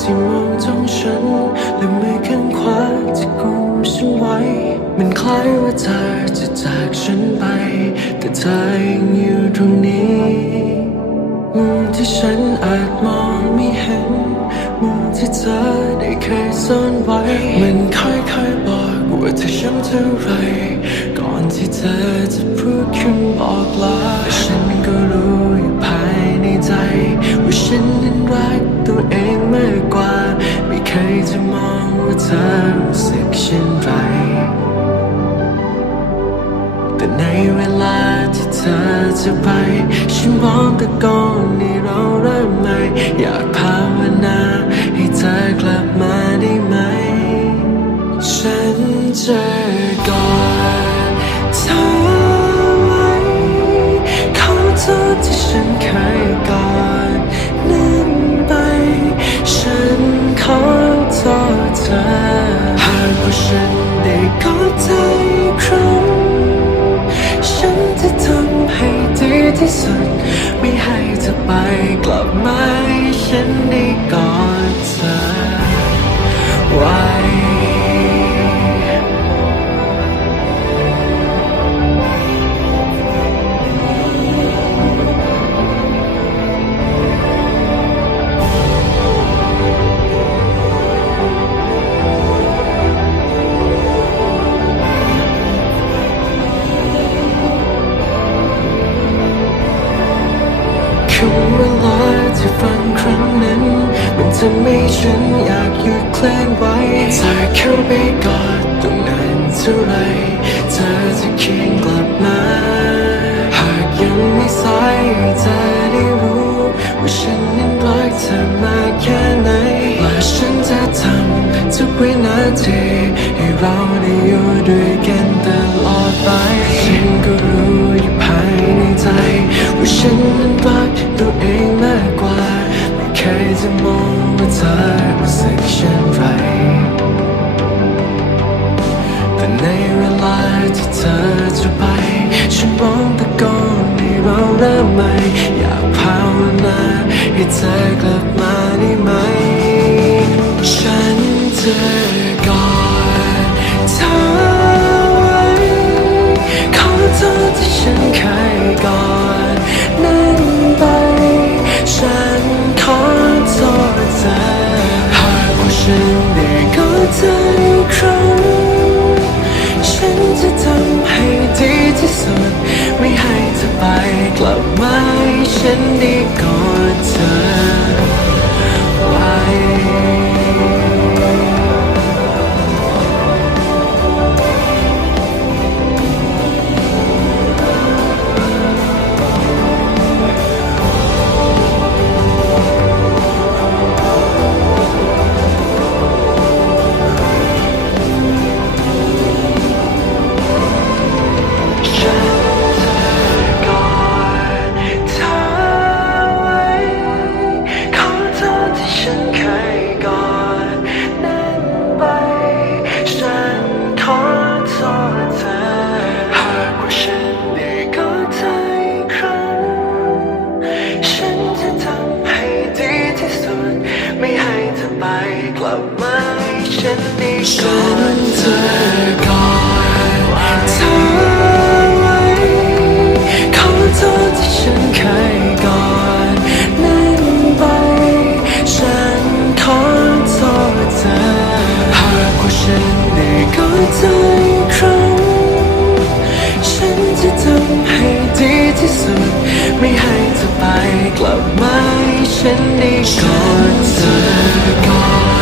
ที่มองจ้องฉันและมือข้างขวาที่กุมฉันไว้ มันคล้ายว่าเธอจะจากฉันไป แต่เธอยังอยู่ตรงนี้มุมที่ฉันอาจมองไม่เห็นมุมที่เธอได้เคยซ่อนไว้ มันค่อยบอกว่าเธอช้ำเท่ไร ก่อนที่เธอจะพูดคำบอกลาฉันก็รู้ แต่ในเวลาที่เธอจะไป ฉันมองตะโกนให้เราเริ่มใหม่ อยากภาวนาให้เธอกลับมาได้ไหม ฉันจะ ที่สุด ไม่ให้เธอไปกลับมาให้ฉันได้ คำเวลาที่ฟังครั้งนั้น มันทำให้ฉันอยากหยุดเคลื่อนไหวถ้าเข้าไปกอดตรงนั้นเท่าไรเธอจะเคียงกลับมา หากยังไม่สายเธอได้รู้ว่าฉันนั้นรักเธอมากแค่ไหนและฉันจะทำทุกวินาทีให้เราได้อยู่ด้วยกัน เริ่มใหม่ อยากภาวนาให้เธอกลับมาได้ไหม ฉันเจะกอดเธอไว้ขอโทษที่ฉันเคยกอดนั้นไป ฉันขอโทษเธอหากว่าฉันได้กอดเธออีกครั้ง ไปกลับมาให้ฉันได้กอดเธอ กลับมาให้ฉันได้ก่อดเธอก่อดเธอไว้ขอโทษที่ฉันเคยก่อดนั้นไป ฉันขอโทษเธอหากว่าฉันได้กอดเธออีกครั้ง ฉันจะทำให้ดีที่สุด ไม่ให้เธอไปกลับมาให้ฉันได้ก่อดเธอก่อน